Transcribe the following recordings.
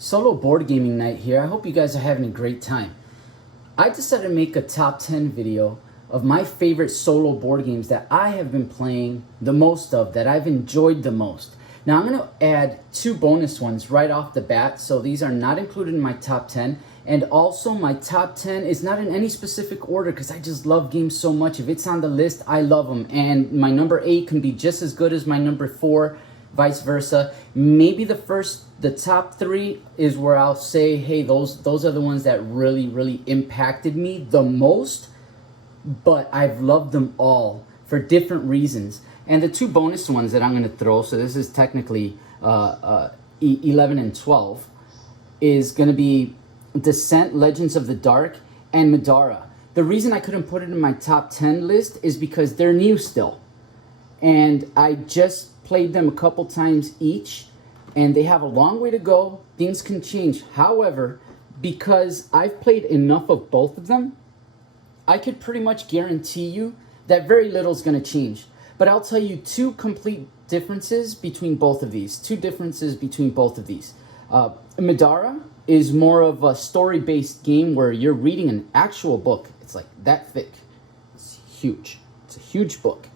Solo board gaming night here. I hope you guys are having a great time. I decided to make a top 10 video of my favorite solo board games that I have been playing the most of, that I've enjoyed the most. Now I'm going to add two bonus ones right off the bat, so these are not included in my top 10. And also my top 10 is not in any specific order because I just love games so much. If it's on the list, I love them. And my number 8 can be just as good as my number 4, vice versa. Maybe the top 3 is where I'll say, hey, those are the ones that really impacted me the most, but I've loved them all for different reasons. And the two bonus ones that I'm going to throw, so this is technically 11 and 12, is going to be Descent, Legends of the Dark, and Madara. The reason I couldn't put it in my top 10 list is because they're new still. And I just played them a couple times each, and they have a long way to go. Things can change. However, because I've played enough of both of them, I could pretty much guarantee you that very little is going to change. But I'll tell you two complete differences between both of these. Madara is more of a story-based game where you're reading an actual book. It's like that thick. It's huge. It's a huge book.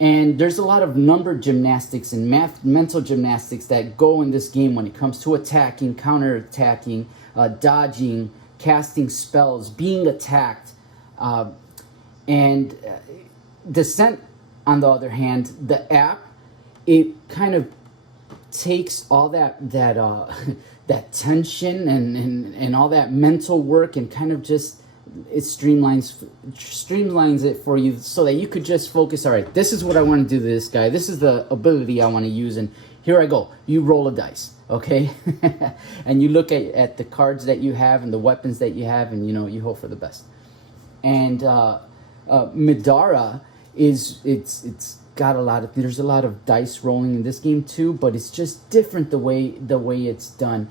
And there's a lot of number gymnastics and mental gymnastics that go in this game when it comes to attacking, counter-attacking, dodging, casting spells, being attacked. Descent, on the other hand, the app, it kind of takes all that tension and all that mental work and kind of just streamlines it for you so that you could just focus. All right, this is what I want to do to this guy. This is the ability I want to use, and here I go. You roll a dice, okay? And you look at the cards that you have and the weapons that you have, and you hope for the best. And Madara it's got there's a lot of dice rolling in this game too, but it's just different the way it's done.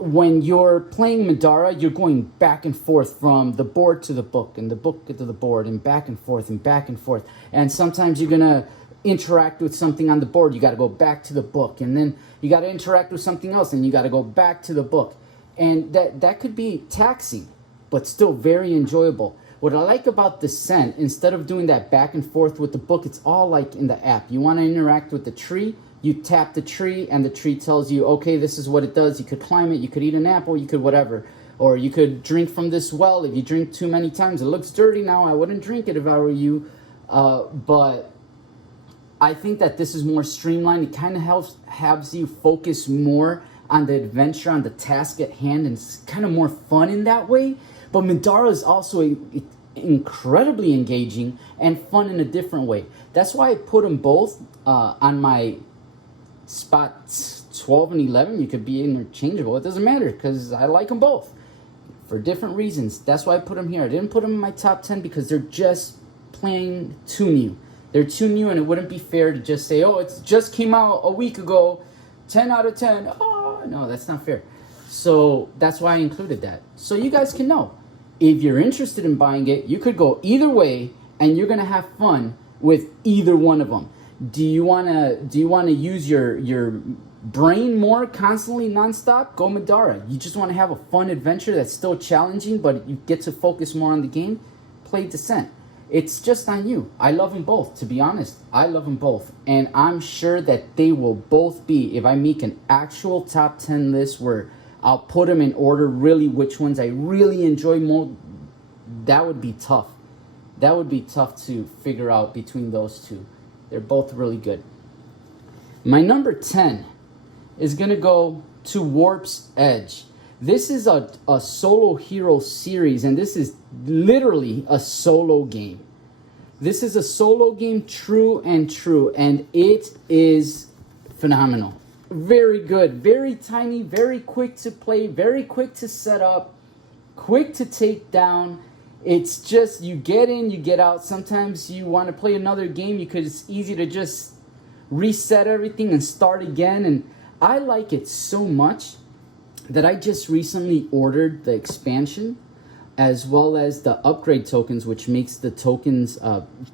When you're playing Madara, you're going back and forth from the board to the book and the book to the board and back and forth and back and forth. And sometimes you're gonna interact with something on the board, you got to go back to the book, and then you got to interact with something else and you got to go back to the book. And that could be taxing, but still very enjoyable. What I like about Descent, instead of doing that back and forth with the book, it's all like in the app. You want to interact with the tree, you tap the tree, and the tree tells you, okay, this is what it does. You could climb it, you could eat an apple, you could whatever. Or you could drink from this well. If you drink too many times, it looks dirty now. I wouldn't drink it if I were you. But I think that this is more streamlined. It kind of helps you focus more on the adventure, on the task at hand, and it's kind of more fun in that way. But Madara is also incredibly engaging and fun in a different way. That's why I put them both on my spots 12 and 11. You could be interchangeable. It doesn't matter because I like them both for different reasons. That's why I put them here. I didn't put them in my top 10 because they're just plain too new. They're too new, and it wouldn't be fair to just say, oh, it just came out a week ago, 10 out of 10. Oh, no, that's not fair. So that's why I included that. So you guys can know. If you're interested in buying it, you could go either way, and you're gonna have fun with either one of them. Do you wanna use your brain more constantly, nonstop? Go Madara. You just want to have a fun adventure that's still challenging, but you get to focus more on the game? Play Descent. It's just on you. I love them both, to be honest. I love them both, and I'm sure that they will both be. If I make an actual top 10 list where I'll put them in order, really which ones I really enjoy more, that would be tough. That would be tough to figure out between those two. They're both really good. My number 10 is going to go to Warp's Edge. This is a solo hero series, and this is literally a solo game. This is a solo game, true, and it is phenomenal. Very good, very tiny, very quick to play, very quick to set up, quick to take down. It's just, you get in, you get out. Sometimes you want to play another game, it's easy to just reset everything and start again. And I like it so much that I just recently ordered the expansion as well as the upgrade tokens, which makes the tokens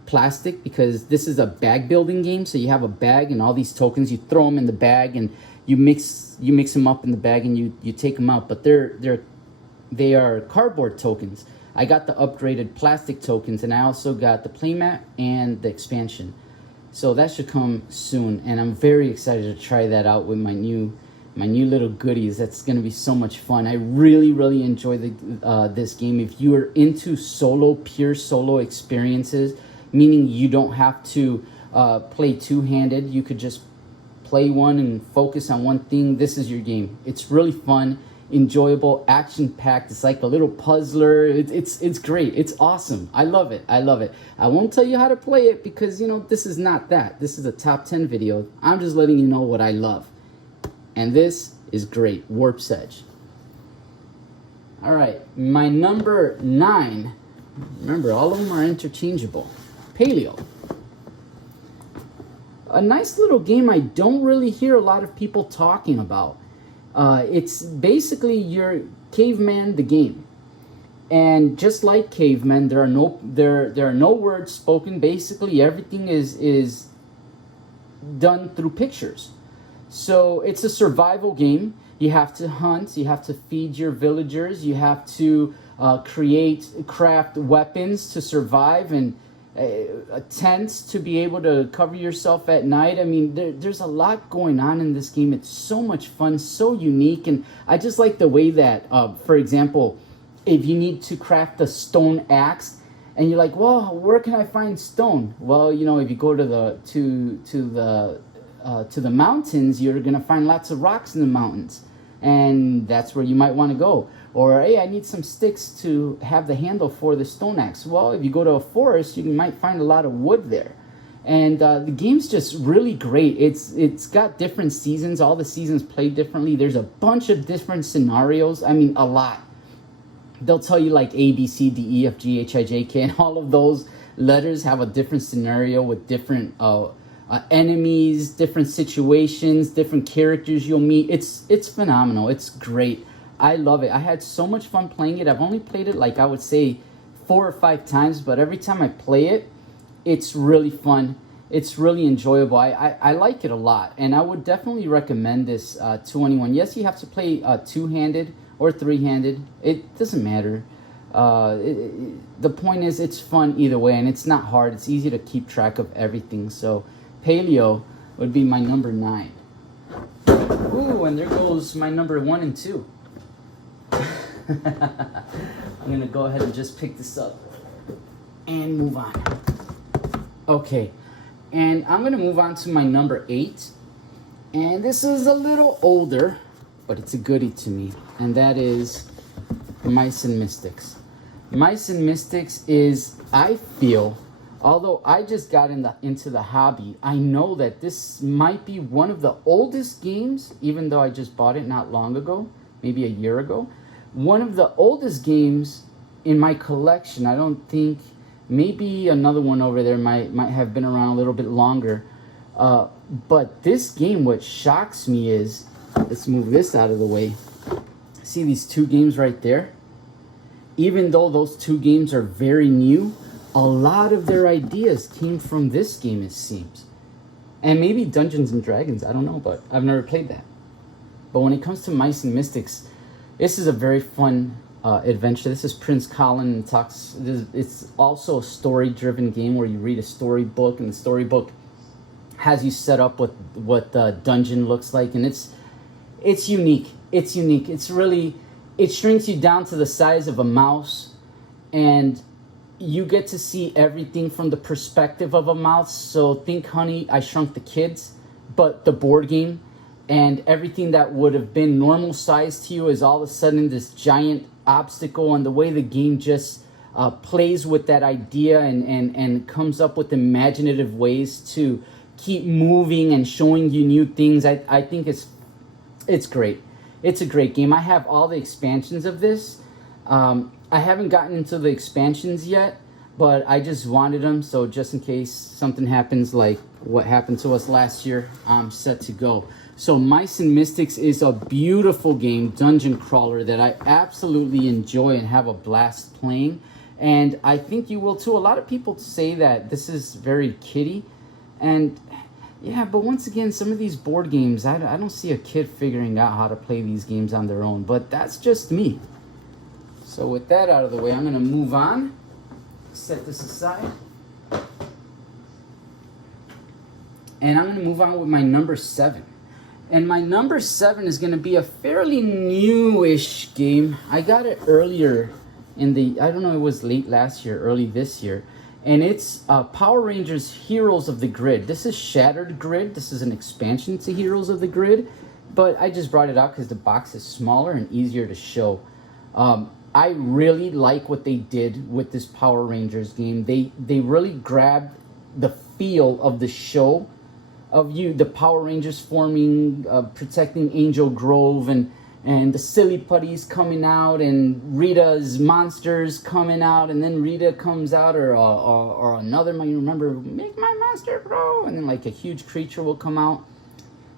plastic, because this is a bag building game. So you have a bag and all these tokens, you throw them in the bag and you mix them up in the bag and you take them out. But they are cardboard tokens. I got the upgraded plastic tokens, and I also got the playmat and the expansion. So that should come soon, and I'm very excited to try that out with my new little goodies. That's going to be so much fun. I really enjoy this game. If you are into pure solo experiences, meaning you don't have to play two-handed, you could just play one and focus on one thing, this is your game. It's really fun, enjoyable, action-packed. It's like a little puzzler. It's great. It's awesome. I love it. I won't tell you how to play it because, this is not that. This is a top 10 video. I'm just letting you know what I love. And this is great. Warp's Edge. All right, my number 9. Remember, all of them are interchangeable. Paleo. A nice little game I don't really hear a lot of people talking about. It's basically your Caveman the game. And just like Caveman, there are no words spoken. Basically, everything is done through pictures. So it's a survival game. You have to hunt, you have to feed your villagers, you have to craft weapons to survive, and tents to be able to cover yourself at night. I mean, there's a lot going on in this game. It's so much fun, so unique, and I just like the way that, for example, if you need to craft a stone axe, and you're like, well, where can I find stone? Well, if you go to the mountains, you're gonna find lots of rocks in the mountains, and that's where you might want to go. Or, hey, I need some sticks to have the handle for the stone axe. Well, if you go to a forest, you might find a lot of wood there. And the game's just really great. It's got different seasons. All the seasons play differently. There's a bunch of different scenarios. I mean, a lot. They'll tell you like A, B, C, D, E, F, G, H, I, J, K, and all of those letters have a different scenario with different enemies, different situations, different characters you'll meet. It's phenomenal. It's great. I love it. I had so much fun playing it. I've only played it like I would say 4 or 5 times, but every time I play it, it's really fun. It's really enjoyable. I like it a lot, and I would definitely recommend this to anyone. Yes, you have to play two-handed or three-handed. It doesn't matter. The point is, it's fun either way, and it's not hard. It's easy to keep track of everything. So Paleo would be my number 9. Ooh, and there goes my number 1 and 2. I'm gonna go ahead and just pick this up and move on. Okay, and I'm gonna move on to my number 8, and this is a little older, but it's a goodie to me, and that is Mice and Mystics. Mice and Mystics is, I feel, although I just got into the hobby, I know that this might be one of the oldest games, even though I just bought it not long ago, maybe a year ago. One of the oldest games in my collection. I don't think, maybe another one over there might have been around a little bit longer. But this game, what shocks me is, let's move this out of the way. See these 2 games right there? Even though those 2 games are very new, a lot of their ideas came from this game, it seems. And maybe Dungeons and Dragons, I don't know, but I've never played that. But when it comes to Mice and Mystics, this is a very fun adventure. This is Prince Colin talks. It's also a story-driven game where you read a storybook, and the storybook has you set up what the dungeon looks like, and it's unique. It's unique. It shrinks you down to the size of a mouse, and you get to see everything from the perspective of a mouse. So think Honey, I Shrunk the Kids, but the board game. And everything that would have been normal size to you is all of a sudden this giant obstacle, and the way the game just plays with that idea and comes up with imaginative ways to keep moving and showing you new things. I think it's great. It's a great game. I have all the expansions of this. I haven't gotten into the expansions yet, but I just wanted them, so just in case something happens like what happened to us last year, I'm set to go. So Mice and Mystics is a beautiful game, dungeon crawler, that I absolutely enjoy and have a blast playing. And I think you will too. A lot of people say that this is very kiddie. And, Yeah, but once again, some of these board games, I don't see a kid figuring out how to play these games on their own, but that's just me. So with that out of the way, I'm going to move on, set this aside, and I'm going to move on with my number 7. And my number 7 is going to be a fairly newish game. I got it earlier I don't know, it was late last year, early this year. And it's Power Rangers Heroes of the Grid. This is Shattered Grid. This is an expansion to Heroes of the Grid. But I just brought it out because the box is smaller and easier to show. I really like what they did with this Power Rangers game. They really grabbed the feel of the show of the Power Rangers forming, protecting Angel Grove, and the silly putties coming out, and Rita's monsters coming out, and then Rita comes out, or another, you remember, make my monster grow, and then like a huge creature will come out.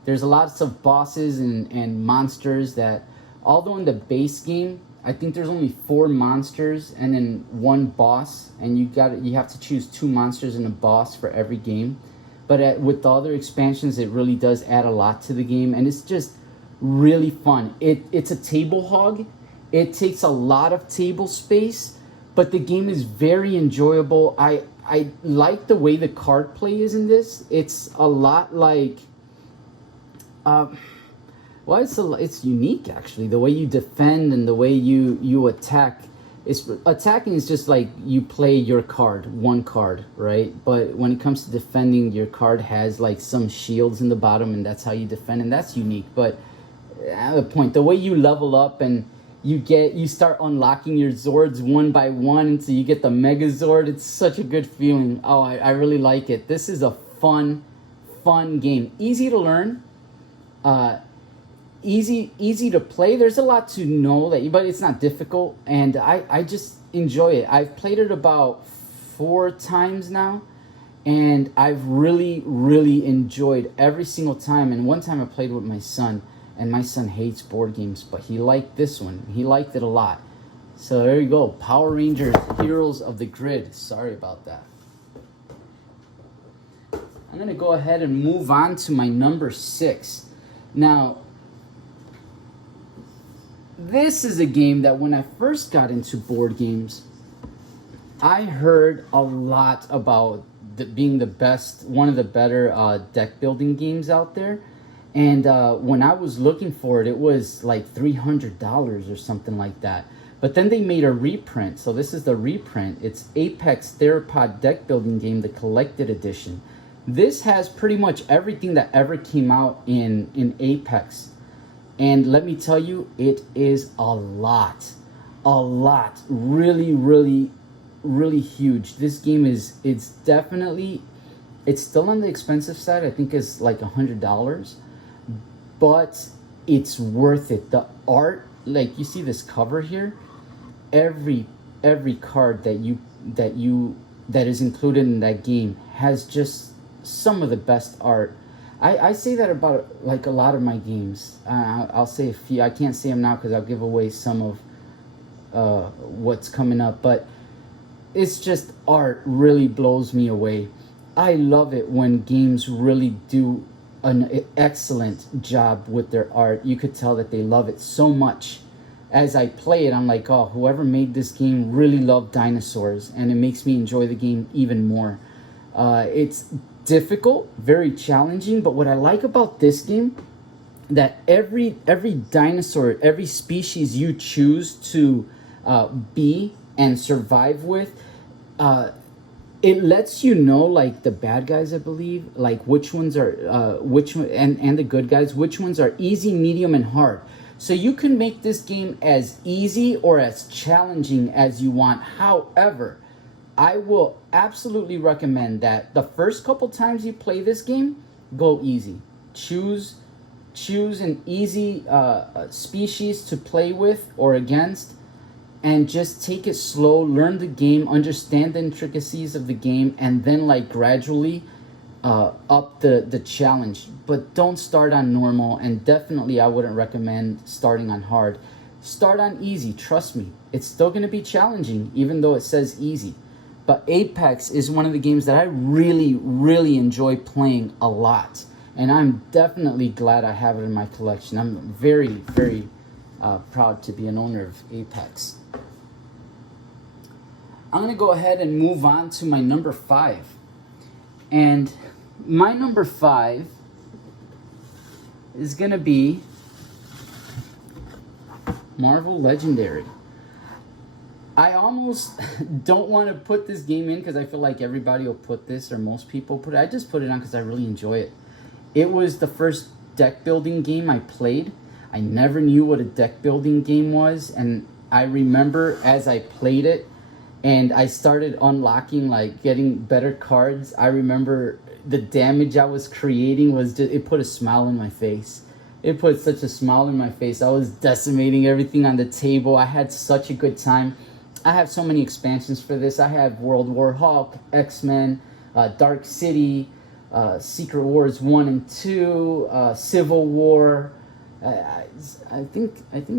There's lots of bosses and monsters that, although in the base game, I think there's only 4 monsters and then 1 boss, and you have to choose 2 monsters and a boss for every game. But with the other expansions, it really does add a lot to the game, and it's just really fun. It's a table hog. It takes a lot of table space, but the game is very enjoyable. I like the way the card play is in this. It's a lot like it's unique actually. The way you defend and the way you attack. Attacking is just like you play your card, 1 card, right? But when it comes to defending, your card has like some shields in the bottom, and that's how you defend, and that's unique. But at the point, the way you level up and you start unlocking your Zords one by one until you get the Mega Zord, it's such a good feeling. Oh, I really like it. This is a fun game. Easy to learn. Easy to play. There's a lot to know but it's not difficult, and I just enjoy it. I've played it about 4 times now, and I've really enjoyed every single time. And one time I played with my son, and my son hates board games, but he liked this one. He liked it a lot. So there you go, Power Rangers Heroes of the Grid. Sorry about that. I'm gonna go ahead and move on to my number 6. Now, this is a game that when I first got into board games, I heard a lot about being the best, one of the better deck building games out there. And when I was looking for it, it was like $300 or something like that. But then they made a reprint. So this is the reprint. It's Apex Theropod Deck Building Game, the Collected Edition. This has pretty much everything that ever came out in Apex. And let me tell you, it is a lot, really huge. This game it's still on the expensive side. I think it's like $100, but it's worth it. The art, like you see this cover here, every card that is included in that game has just some of the best art. I say that about like a lot of my games. I'll say a few. I can't say them now because I'll give away some of what's coming up. But it's just art really blows me away. I love it when games really do an excellent job with their art. You could tell that they love it so much. As I play it, I'm like, oh, whoever made this game really loved dinosaurs, and it makes me enjoy the game even more. It's difficult, very challenging, but what I like about this game, that every dinosaur, every species you choose to be and survive with, it lets you know, like the bad guys, I believe, like which ones are and the good guys, which ones are easy, medium, and hard. So you can make this game as easy or as challenging as you want. However, I will absolutely recommend that the first couple times you play this game, go easy. Choose an easy species to play with or against, and just take it slow, learn the game, understand the intricacies of the game, and then like gradually up the challenge. But don't start on normal, and definitely I wouldn't recommend starting on hard. Start on easy, trust me. It's still going to be challenging even though it says easy. But Apex is one of the games that I really, really enjoy playing a lot. And I'm definitely glad I have it in my collection. I'm very, very proud to be an owner of Apex. I'm going to go ahead and move on to my number 5. And my number 5 is going to be Marvel Legendary. I almost don't want to put this game in because I feel like everybody will put this, or most people put it. I just put it on because I really enjoy it. It was the first deck building game I played. I never knew what a deck building game was, and I remember as I played it and I started unlocking, like getting better cards, I remember the damage I was creating was just, it put a smile on my face. It put such a smile on my face. I was decimating everything on the table. I had such a good time. I have so many expansions for this. I have World War Hulk, X-Men, Dark City, Secret Wars 1 and 2, Civil War. I think,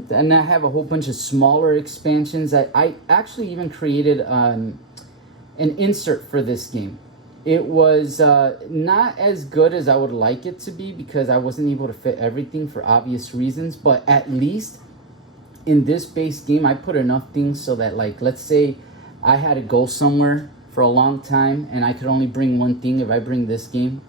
and I have a whole bunch of smaller expansions. I actually even created an insert for this game. It was not as good as I would like it to be because I wasn't able to fit everything for obvious reasons, but at least in this base game, I put enough things so that, like, let's say I had to go somewhere for a long time and I could only bring one thing. If I bring this game,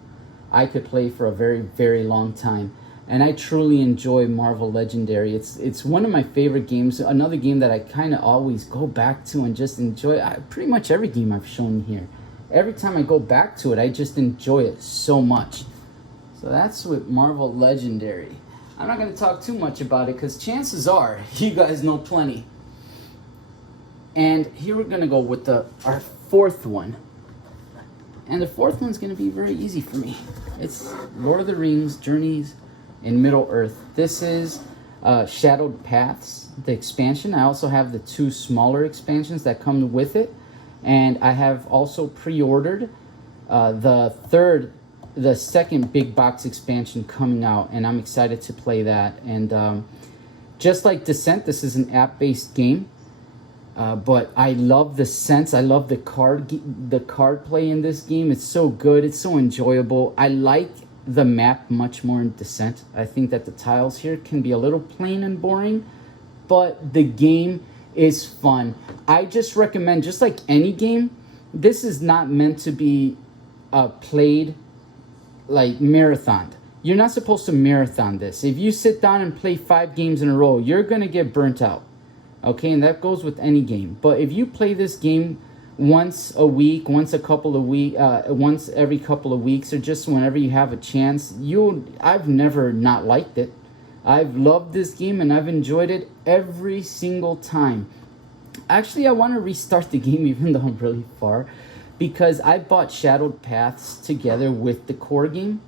I could play for a very, very long time. And I truly enjoy Marvel Legendary. It's one of my favorite games. Another game that I kind of always go back to and just enjoy. Pretty much every game I've shown here. Every time I go back to it, I just enjoy it so much. So that's with Marvel Legendary. I'm not going to talk too much about it because chances are you guys know plenty. And here we're going to go with our 4th one. And the 4th one's going to be very easy for me. It's Lord of the Rings Journeys in Middle-earth. This is Shadowed Paths, the expansion. I also have the 2 smaller expansions that come with it. And I have also pre-ordered the second big box expansion coming out, and I'm excited to play that. And just like Descent, this is an app-based game, but I love the sense. I love the card play in this game. It's so good. It's so enjoyable. I like the map much more in Descent. I think that the tiles here can be a little plain and boring, but the game is fun. I just recommend, just like any game, this is not meant to be played like marathoned. You're not supposed to marathon this. If you sit down and play 5 games in a row, you're gonna get burnt out. Okay, and that goes with any game. But if you play this game once a week, once every couple of weeks, or just whenever you have a chance, I've never not liked it. I've loved this game and I've enjoyed it every single time. Actually, I want to restart the game even though I'm really far, because I bought Shadowed Paths together with the core game,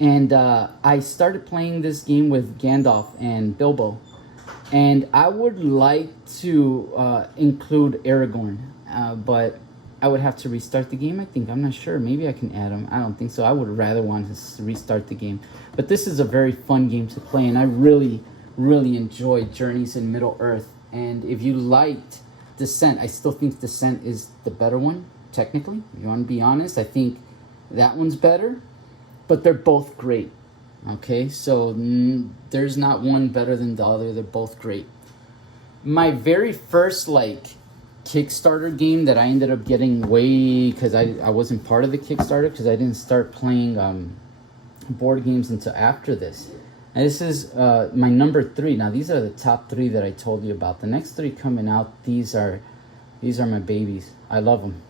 and I started playing this game with Gandalf and Bilbo, and I would like to include Aragorn, but I would have to restart the game, I think. I'm not sure. Maybe I can add him. I don't think so. I would rather want to restart the game. But this is a very fun game to play, and I really, really enjoyed Journeys in Middle-earth. And if you liked Descent, I still think Descent is the better one, technically. If you want to be honest, I think that one's better. But they're both great. Okay? So there's not one better than the other. They're both great. My very first, Kickstarter game that I ended up getting because I wasn't part of the Kickstarter because I didn't start playing board games until after this. And this is my number 3. Now these are the top 3 that I told you about. The next 3 coming out, these are my babies. I love them.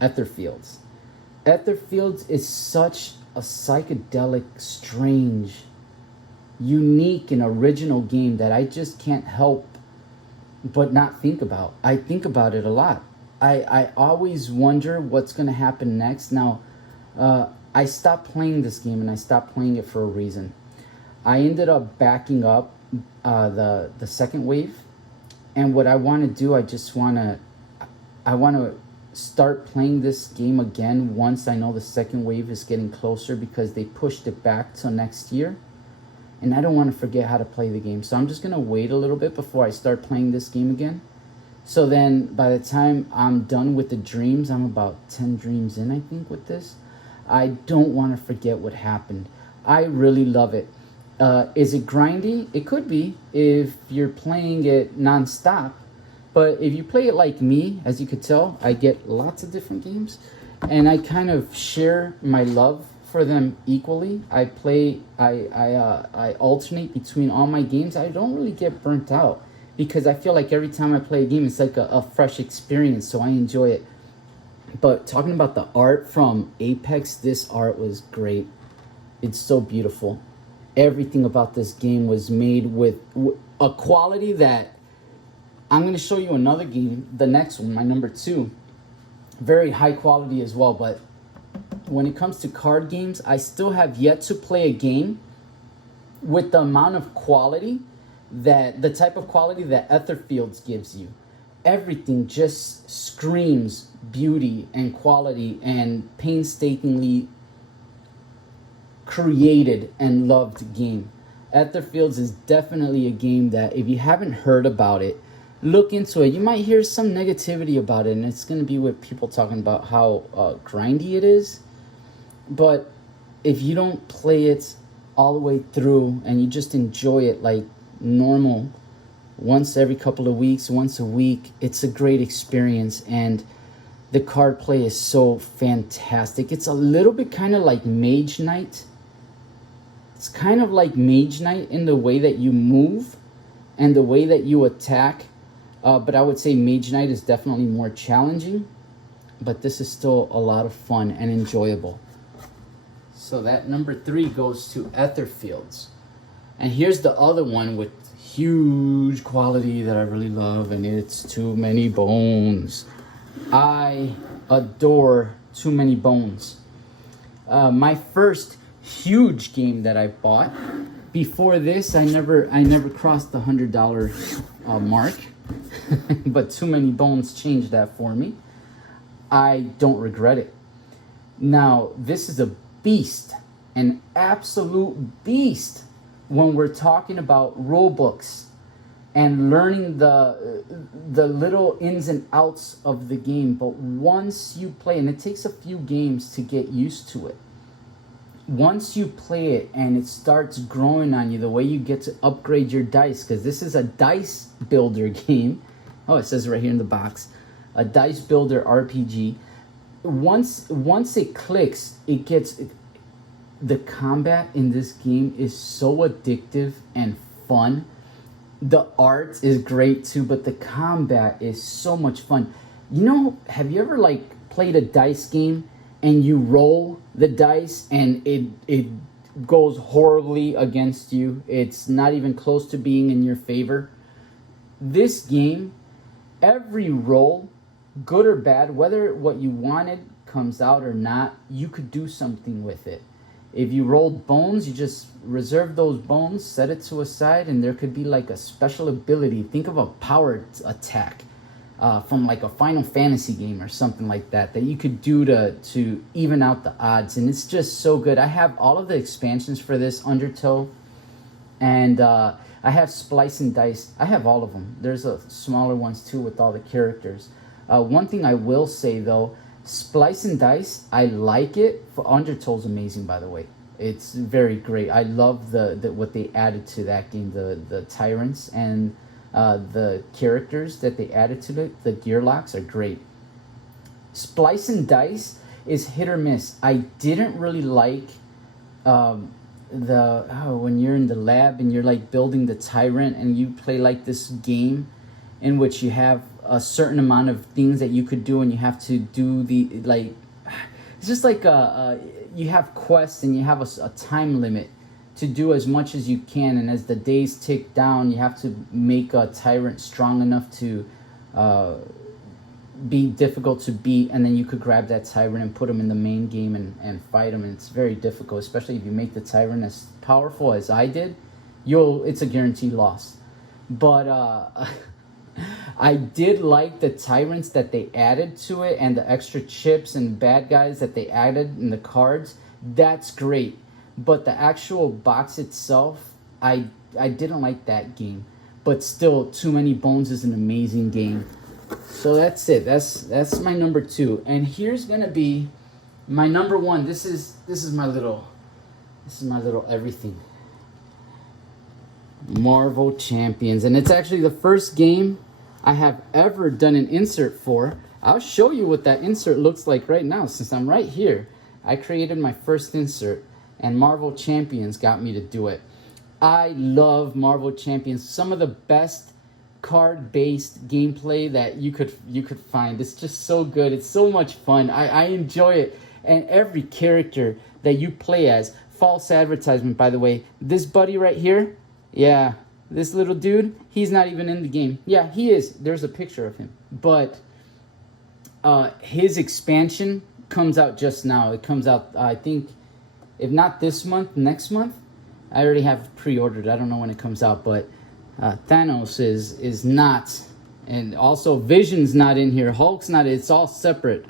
Etherfields. Etherfields is such a psychedelic, strange, unique, and original game that I just can't help but not think about. I think about it a lot. I always wonder what's going to happen next. Now, I stopped playing this game, and I stopped playing it for a reason. I ended up backing up the second wave, and what I want to do, I want to start playing this game again once I know the second wave is getting closer, because they pushed it back till next year. And I don't want to forget how to play the game. So I'm just going to wait a little bit before I start playing this game again. So then by the time I'm done with the dreams, I'm about 10 dreams in, I think, with this. I don't want to forget what happened. I really love it. Is it grindy? It could be if you're playing it nonstop. But if you play it like me, as you could tell, I get lots of different games. And I kind of share my love for them equally. I alternate between all my games. I don't really get burnt out because I feel like every time I play a game, it's like a fresh experience. So I enjoy it. But talking about the art from Apex, this art was great. It's so beautiful. Everything about this game was made with a quality that I'm going to show you another game, the next one, my number 2. Very high quality as well, but when it comes to card games, I still have yet to play a game with the amount of quality that the type of quality that Etherfields gives you. Everything just screams beauty and quality and painstakingly created and loved game. Etherfields is definitely a game that if you haven't heard about it, look into it. You might hear some negativity about it, and it's going to be with people talking about how grindy it is. But if you don't play it all the way through and you just enjoy it like normal, once every couple of weeks, once a week, it's a great experience. And the card play is so fantastic. It's a little bit kind of like Mage Knight. It's kind of like Mage Knight in the way that you move and the way that you attack. But I would say Mage Knight is definitely more challenging. But this is still a lot of fun and enjoyable. So that number 3 goes to Etherfields. And here's the other one with huge quality that I really love, and it's Too Many Bones. I adore Too Many Bones. My first huge game that I bought. Before this, I never crossed the $100 mark, but Too Many Bones changed that for me. I don't regret it. Now, this is a beast, an absolute beast when we're talking about rule books and learning the little ins and outs of the game. But once you play, and it takes a few games to get used to it, once you play it and it starts growing on you, the way you get to upgrade your dice, because this is a dice builder game. Oh, it says right here in the box, a dice builder RPG. Once it clicks, it gets... The combat in this game is so addictive and fun. The art is great too, but the combat is so much fun. You know, have you ever like played a dice game and you roll the dice and it goes horribly against you? It's not even close to being in your favor. This game, every roll, good or bad, whether what you wanted comes out or not, you could do something with it. If you rolled bones, you just reserve those bones, set it to a side, and there could be like a special ability. Think of a power attack from like a Final Fantasy game or something like that that you could do to even out the odds. And it's just so good. I have all of the expansions for this, Undertow, and I have Splice and Dice. I have all of them. There's smaller ones too with all the characters. One thing I will say though, Splice and Dice, I like it. For Undertow's amazing, by the way. It's very great. I love the what they added to that game, the tyrants and the characters that they added to it. The gear locks are great. Splice and Dice is hit or miss. I didn't really like when you're in the lab and you're like building the tyrant and you play like this game in which you have a certain amount of things that you could do and you have to do it's just like you have quests and you have a time limit to do as much as you can, and as the days tick down you have to make a tyrant strong enough to be difficult to beat, and then you could grab that tyrant and put him in the main game and fight him, and it's very difficult, especially if you make the tyrant as powerful as I did. It's a guaranteed loss. But I did like the tyrants that they added to it and the extra chips and bad guys that they added in the cards. That's great. But the actual box itself, I didn't like that game. But still, Too Many Bones is an amazing game. So that's it. That's my number 2. And here's gonna be my number 1. This is my little everything. Marvel Champions, and it's actually the first game I have ever done an insert for. I'll show you what that insert looks like right now, since I'm right here. I created my first insert, and Marvel Champions got me to do it. I love Marvel Champions. Some of the best card-based gameplay that you could find. It's just so good. It's so much fun. I enjoy it. And every character that you play as, false advertisement, by the way. This buddy right here, yeah, this little dude, he's not even in the game. Yeah, he is. There's a picture of him. But his expansion comes out just now. It comes out, I think, if not this month, next month. I already have pre-ordered. I don't know when it comes out, but Thanos is not. And also Vision's not in here. Hulk's not. It's all separate.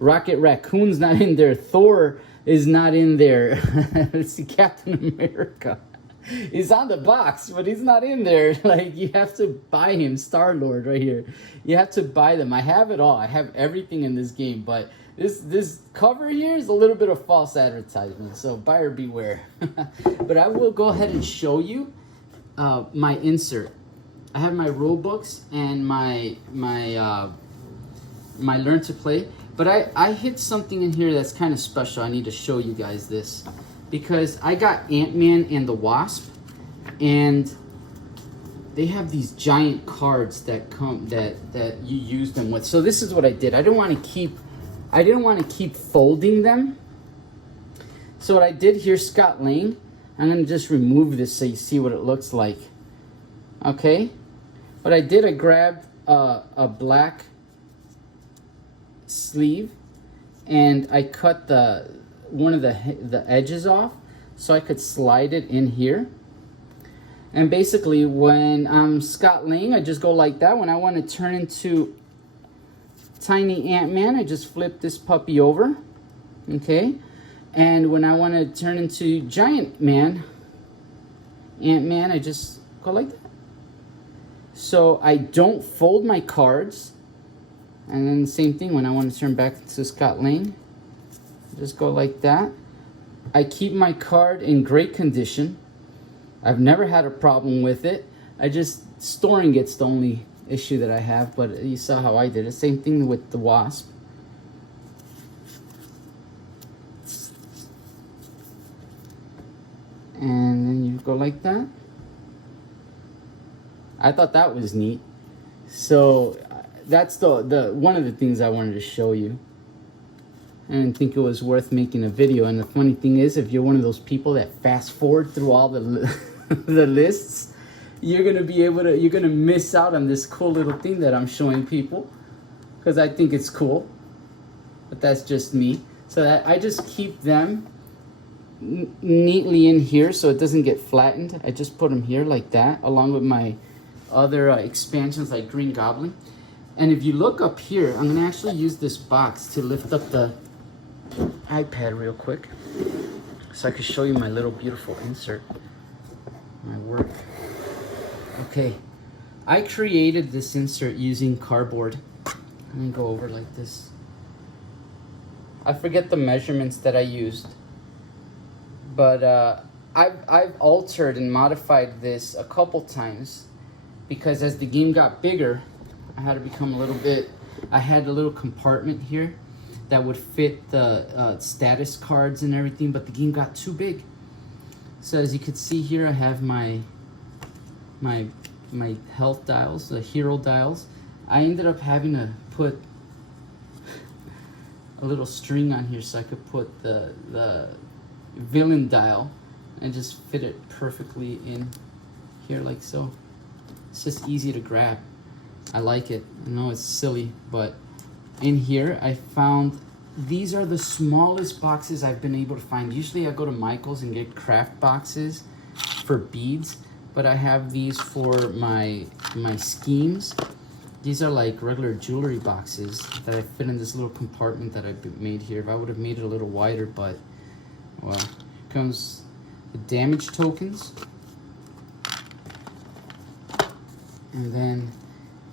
Rocket Raccoon's not in there. Thor is not in there. Let's see, Captain America. He's on the box, but he's not in there. Like, you have to buy him. Star-Lord right here. You have to buy them. I have it all. I have everything in this game, but this cover here is a little bit of false advertisement, so buyer beware. But I will go ahead and show you my insert. I have my rule books and my learn to play, but I hit something in here that's kind of special. I need to show you guys this, because I got Ant-Man and the Wasp, and they have these giant cards that come that you use them with. So this is what I did. I didn't want to keep folding them. So what I did here, Scott Lang, I'm gonna just remove this so you see what it looks like. Okay, what I did, I grabbed a black sleeve, and I cut one of the edges off so I could slide it in here. And basically, when I'm Scott Lang, I just go like that. When I want to turn into Tiny Ant-Man, I just flip this puppy over, okay? And when I want to turn into Giant Man, Ant-Man, I just go like that. So I don't fold my cards. And then the same thing when I want to turn back to Scott Lang. Just go like that. I keep my card in great condition. I've never had a problem with it. Storing it's the only issue that I have, but you saw how I did it. Same thing with the Wasp. And then you go like that. I thought that was neat. So that's the one of the things I wanted to show you. I didn't think it was worth making a video. And the funny thing is, if you're one of those people that fast forward through all the the lists, you're gonna miss out on this cool little thing that I'm showing people, because I think it's cool. But that's just me. So that I just keep them neatly in here so it doesn't get flattened. I just put them here like that, along with my other expansions like Green Goblin. And if you look up here, I'm gonna actually use this box to lift up the iPad real quick, so I can show you my little beautiful insert, my work. Okay, I created this insert using cardboard. Let me go over like this. I forget the measurements that I used, but I've altered and modified this a couple times, because as the game got bigger, I had to become a little bit. I had a little compartment here that would fit the status cards and everything, but the game got too big. So as you can see here, I have my health dials, the hero dials. I ended up having to put a little string on here so I could put the villain dial and just fit it perfectly in here like so. It's just easy to grab. I like it. I know it's silly, but in here I found these are the smallest boxes I've been able to find. Usually I go to Michael's and get craft boxes for beads, but I have these for my schemes. These are like regular jewelry boxes that I fit in this little compartment that I made here. If I would have made it a little wider, but well, here comes the damage tokens. And then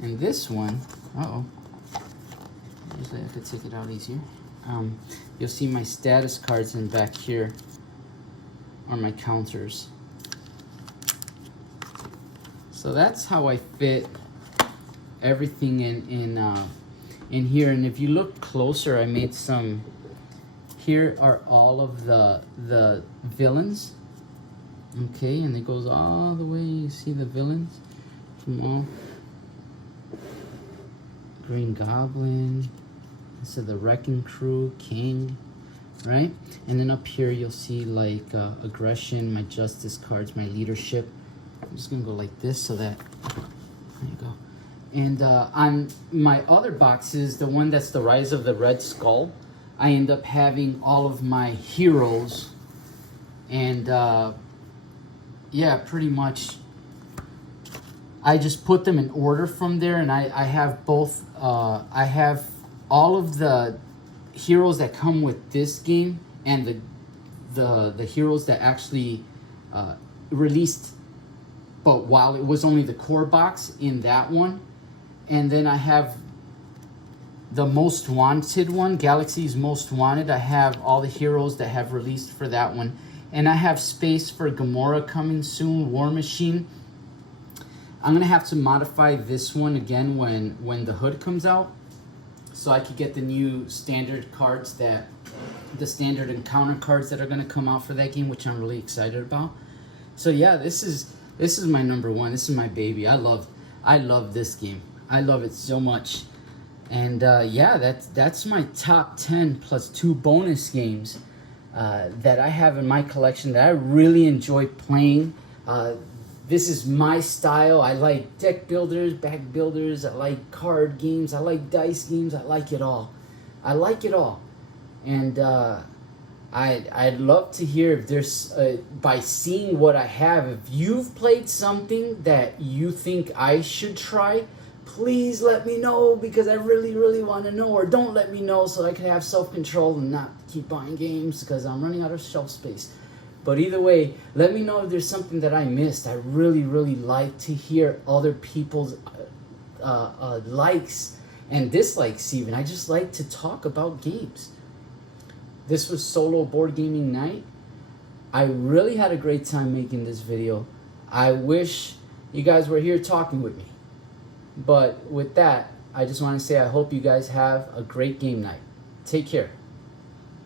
in this one, Uh-oh. Usually I could take it out easier. You'll see my status cards in back here are my counters. So that's how I fit everything in here. And if you look closer, I made some. Here are all of the villains. Okay, and it goes all the way. You see the villains from all. Green Goblin. This is the Wrecking Crew, King, right? And then up here you'll see like aggression, my justice cards, my leadership. I'm just gonna go like this so that, there you go. And on my other boxes, the one that's the Rise of the Red Skull, I end up having all of my heroes. And yeah, pretty much I just put them in order from there. And I have both, I have all of the heroes that come with this game and the heroes that actually released, but while it was only the core box in that one. And then I have the Most Wanted one, Galaxy's Most Wanted. I have all the heroes that have released for that one. And I have space for Gamora coming soon, War Machine. I'm gonna have to modify this one again when the hood comes out, so I could get the new standard cards, the standard encounter cards that are gonna come out for that game, which I'm really excited about. So yeah, this is my number one. This is my baby. I love this game. I love it so much. And yeah, that's my top 10 plus 2 bonus games that I have in my collection that I really enjoy playing. This is my style. I like deck builders, back builders. I like card games. I like dice games. I like it all. I like it all. And I'd love to hear if there's, by seeing what I have, if you've played something that you think I should try, please let me know, because I really, really want to know. Or don't let me know so I can have self-control and not keep buying games because I'm running out of shelf space. But either way, let me know if there's something that I missed. I really, really like to hear other people's likes and dislikes even. I just like to talk about games. This was Solo Board Gaming Night. I really had a great time making this video. I wish you guys were here talking with me. But with that, I just want to say I hope you guys have a great game night. Take care.